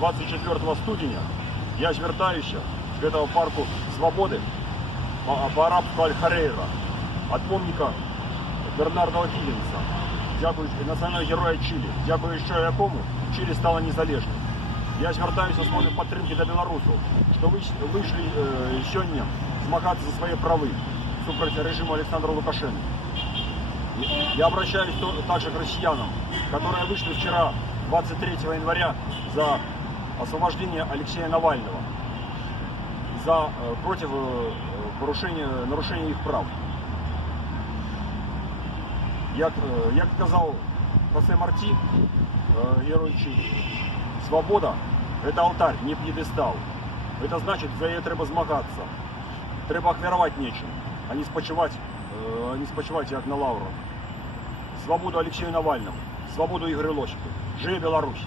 24 студеня я звертаюся з этого парку Свободи по арабську Аль-Харейра від помника Бернарда Гіггінса, дякуючи національного героя Чилі, дякуючи якому Чилі стало незалежним. Я звертаюся з словом підтримки до білорусів, що вийшли сьогодні змагатися за свої права супроти режиму Александра Лукашенко. Я обращаюсь также к россиянам, которые вышли вчера, 23 января, за освобождение Алексея Навального, против нарушения их прав. Як сказав Хосе Марті, герой Чилі, свобода – это алтарь, не п'єдестал. Это значит, за її треба змагатися. Треба ахвярувати нечим, а не спочивати як на лаврах. Свободу Алексею Навальному, свободу Игорю Лосику. Живе Беларусь!